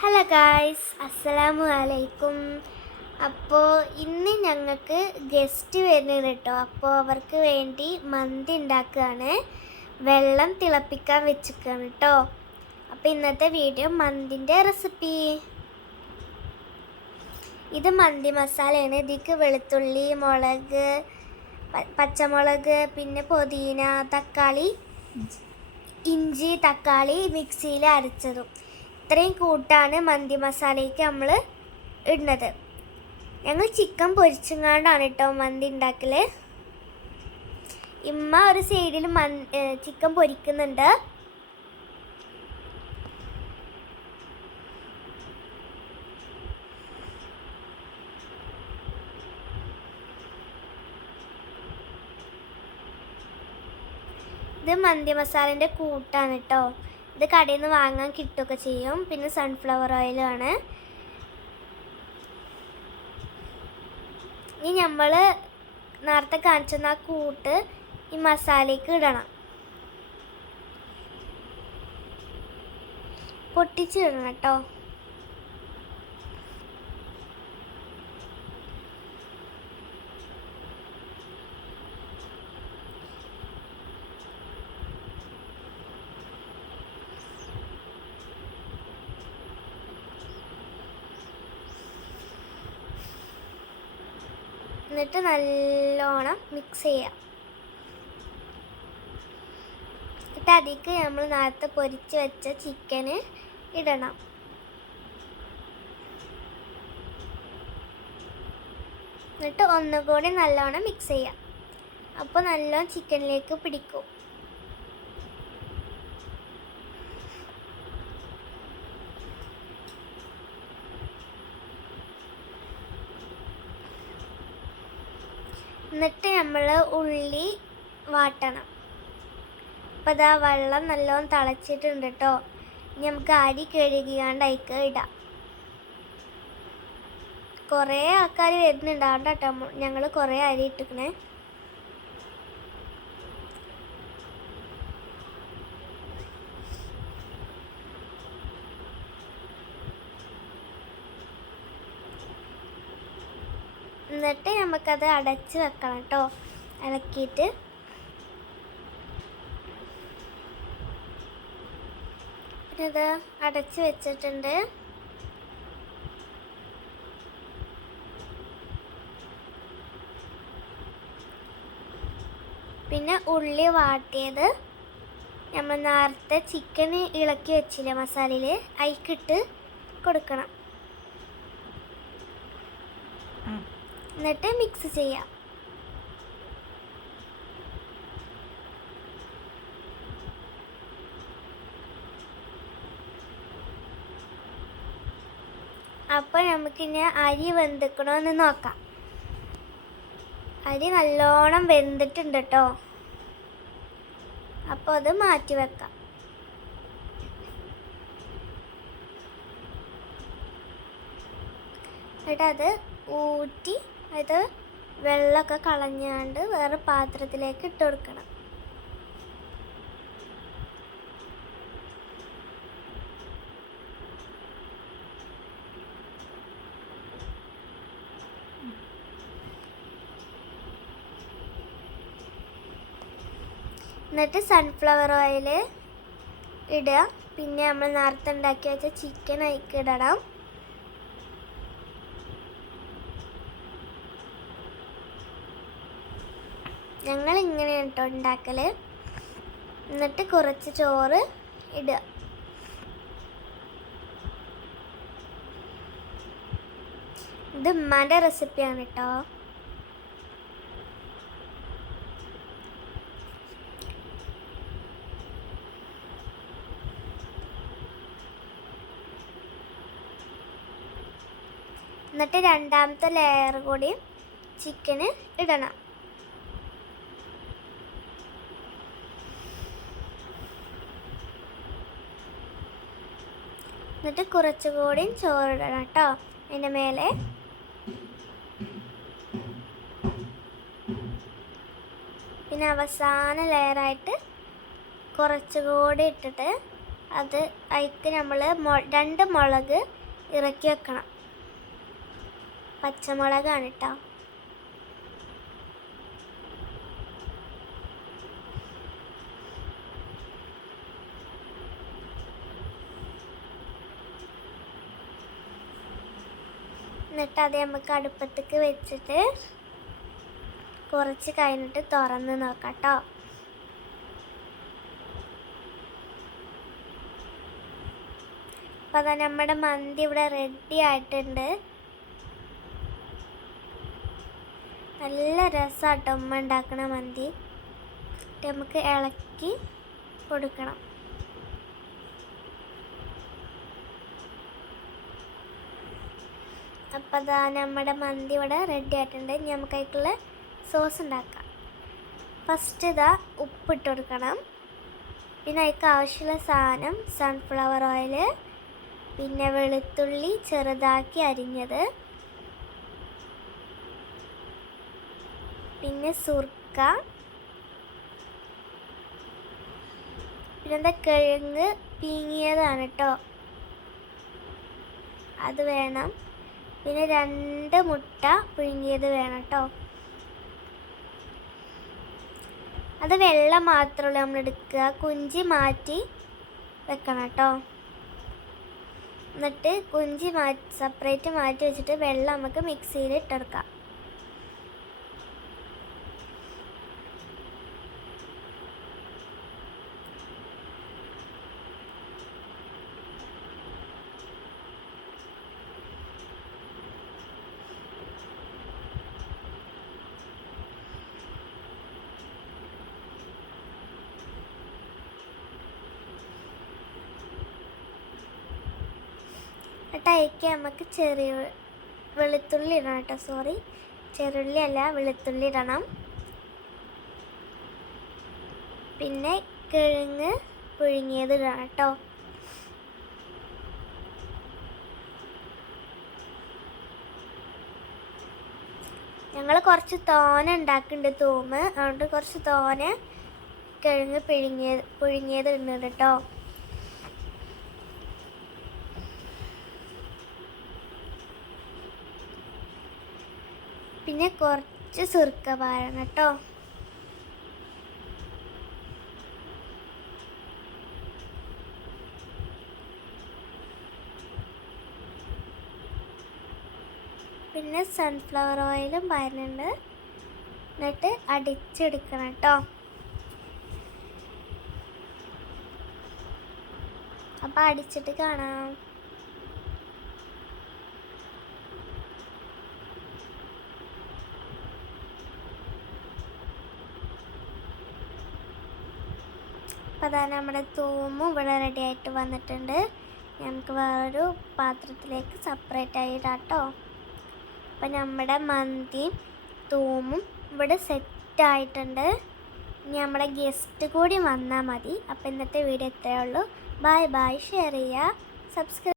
Hello guys അസ്സലാമു അലൈക്കും അപ്പോൾ ഇന്ന് ഞങ്ങൾക്ക് ഗസ്റ്റ് വരുന്നുണ്ട് കേട്ടോ. അപ്പോൾ അവർക്ക് വേണ്ടി മന്തി ഉണ്ടാക്കുകയാണ്. വെള്ളം തിളപ്പിക്കാൻ വെച്ചിരിക്കുകയാണ് കേട്ടോ. അപ്പോൾ ഇന്നത്തെ വീഡിയോ മന്തിന്റെ റെസിപ്പി ഇത് മന്തി മസാലയാണ്. ഇതിക്ക് വെളുത്തുള്ളി മുളക് പച്ചമുളക് പിന്നെ പുതിന തക്കാളി ഇഞ്ചി തക്കാളി മിക്സിയിൽ അരച്ചതും. ഇത്രയും കൂട്ടാണ് മന്തി മസാലയ്ക്ക് നമ്മൾ ഇടുന്നത്. ഞങ്ങൾ ചിക്കൻ പൊരിച്ചുങ്ങാണ്ടാണ് കേട്ടോ മന്തി ഉണ്ടാക്കൽ ഇമ്മ ഒരു സൈഡിൽ മൻ ചിക്കൻ പൊരിക്കുന്നുണ്ട്. ഇത് മന്തി മസാലേന്റെ കൂട്ടാണ് കേട്ടോ ഇത് കടയിൽ നിന്ന് വാങ്ങാൻ കിട്ടുകയൊക്കെ ചെയ്യും. പിന്നെ സൺഫ്ലവർ ഓയിലാണ് ഇനി നമ്മൾ നേരത്തെ കാണിച്ചെന്ന ആ കൂട്ട് ഈ മസാലയ്ക്ക് ഇടണം. പൊട്ടിച്ചിടണം കേട്ടോ. എന്നിട്ട് നല്ലോണം മിക്സ് ചെയ്യാം. എന്നിട്ട് അതിലേക്ക് നമ്മൾ നേരത്തെ പൊരിച്ച് വെച്ച ചിക്കന് ഇടണം. എന്നിട്ട് ഒന്നുകൂടി നല്ലോണം മിക്സ് ചെയ്യാം. അപ്പോൾ നല്ലോണം ചിക്കനിലേക്ക് പിടിക്കും. എന്നിട്ട് നമ്മൾ ഉള്ളി വാട്ടണം. അപ്പോൾ ഇതാ വെള്ളം നല്ലോണം തിളച്ചിട്ടുണ്ട് കേട്ടോ ഇനി നമുക്ക് അരി കഴുകിയാണ്ട് അയക്ക ഇടാം. കുറേ ആൾക്കാർ വരുന്നുണ്ട്. കേട്ടോ ഞങ്ങൾ കുറേ അരി ഇട്ടിക്കണേ. എന്നിട്ട് നമുക്കത് അടച്ച് വെക്കണം കേട്ടോ ഇളക്കിയിട്ട്. പിന്നെ ഇത് അടച്ച് വെച്ചിട്ടുണ്ട്. പിന്നെ ഉള്ളി വാട്ടിയത് നമ്മൾ നേരത്തെ ചിക്കൻ ഇളക്കി വെച്ചില്ലേ മസാലയിൽ അതിക്കിട്ട് കൊടുക്കണം. എന്നിട്ട് മിക്സ് ചെയ്യാം. അപ്പോൾ നമുക്കിനി അരി വെന്തിക്കണമെന്ന് നോക്കാം. അരി നല്ലോണം വെന്തിട്ടുണ്ട് കേട്ടോ അപ്പോൾ അത് മാറ്റി വെക്കാം. എന്നിട്ടത് ഊറ്റി അത് വെള്ളമൊക്കെ കളഞ്ഞാണ്ട് വേറെ പാത്രത്തിലേക്ക് ഇട്ട് കൊടുക്കണം. എന്നിട്ട് സൺഫ്ലവർ ഓയിൽ ഇടുക. പിന്നെ നമ്മൾ നേരത്തെ ഉണ്ടാക്കി വെച്ച ചിക്കൻ അതിക്ക് ഞങ്ങൾ ഇങ്ങനെ കേട്ടോ ഉണ്ടാക്കൽ എന്നിട്ട് കുറച്ച് ചോറ് ഇടുക. ഇത് ഉമ്മാന്റെ റെസിപ്പിയാണ് കേട്ടോ എന്നിട്ട് രണ്ടാമത്തെ ലെയർ കൂടി ചിക്കന് ഇടണം. എന്നിട്ട് കുറച്ചുകൂടി ചോറിടണം കേട്ടോ. അതിന്റെ മേലെ. പിന്നെ അവസാന ലെയറായിട്ട് കുറച്ചുകൂടി ഇട്ടിട്ട് അത് അതിക്ക് നമ്മൾ രണ്ട് മുളക് ഇറക്കി വെക്കണം. പച്ചമുളകാണ് കേട്ടോ. എന്നിട്ട് അത് നമുക്ക് അടുപ്പത്തേക്ക് വെച്ചിട്ട് കുറച്ച് കഴിഞ്ഞിട്ട് തുറന്ന് നോക്കാം കേട്ടോ. അപ്പോൾ അതാ നമ്മുടെ മന്തി ഇവിടെ റെഡി ആയിട്ടുണ്ട്. നല്ല രസമാട്ടോ ഉമ്മ ഉണ്ടാക്കണ മന്തി. നമുക്ക് ഇളക്കി കൊടുക്കണം. അപ്പോൾ അതാ നമ്മുടെ മന്തി ഇവിടെ റെഡി ആയിട്ടുണ്ട്. ഇനി നമുക്കായിട്ടുള്ള സോസ് ഉണ്ടാക്കാം. ഫസ്റ്റ് ഇതാ ഉപ്പിട്ട് കൊടുക്കണം. പിന്നെ അതിക്ക് ആവശ്യമുള്ള സാധനം സൺഫ്ലവർ ഓയിൽ പിന്നെ വെളുത്തുള്ളി ചെറുതാക്കി അരിഞ്ഞത്. പിന്നെ സുർക്ക. പിന്നെന്താ കിഴങ്ങ് പീങ്ങിയതാണ് കേട്ടോ അത് വേണം. പിന്നെ രണ്ട് മുട്ട പുഴുങ്ങിയത് വേണം കേട്ടോ അത് വെള്ളം മാത്രമല്ല നമ്മൾ എടുക്കുക. കുഞ്ചി മാറ്റി വെക്കണം കേട്ടോ എന്നിട്ട് കുഞ്ചി മാറ്റി സെപ്പറേറ്റ് മാറ്റി വെച്ചിട്ട് വെള്ളം നമുക്ക് മിക്സിയിൽ ഇട്ടെടുക്കാം എന്നിട്ട് നമുക്ക് ചെറിയ വെളുത്തുള്ളി ഇടണം കേട്ടോ സോറി ചെറുള്ളി അല്ല വെളുത്തുള്ളി ഇടണം. പിന്നെ കിഴങ്ങ് പുഴുങ്ങിയത് ഇടണം കേട്ടോ. ഞങ്ങൾ കുറച്ച് തോന ഉണ്ടാക്കുന്നുണ്ട് തൂമ്. അതുകൊണ്ട് കുറച്ച് തോന കിഴങ്ങ് പിഴുങ്ങിയത് പുഴുങ്ങിയത് ഇടുന്നുണ്ട് കേട്ടോ. പിന്നെ കുറച്ച് സുർക്ക പാരണം കേട്ടോ. പിന്നെ സൺഫ്ലവർ ഓയിലും പാരുന്നുണ്ട്. എന്നിട്ട് അടിച്ചെടുക്കണം കേട്ടോ. അപ്പം അടിച്ചിട്ട് കാണാം. അപ്പോൾ അതാ നമ്മുടെ തൂമും ഇവിടെ റെഡി ആയിട്ട് വന്നിട്ടുണ്ട്. നമുക്ക് വേറൊരു പാത്രത്തിലേക്ക് സെപ്പറേറ്റ് ആയിടാം കേട്ടോ അപ്പം നമ്മുടെ മന്തിയും തൂമും ഇവിടെ സെറ്റ് ആയിട്ടുണ്ട്. ഇനി നമ്മുടെ ഗസ്റ്റ് കൂടി വന്നാൽ മതി. അപ്പോൾ ഇന്നത്തെ വീഡിയോ ഇത്രയേ ഉള്ളൂ. ബൈ ബൈ ഷെയർ ചെയ്യുക. സബ്സ്ക്രൈബ്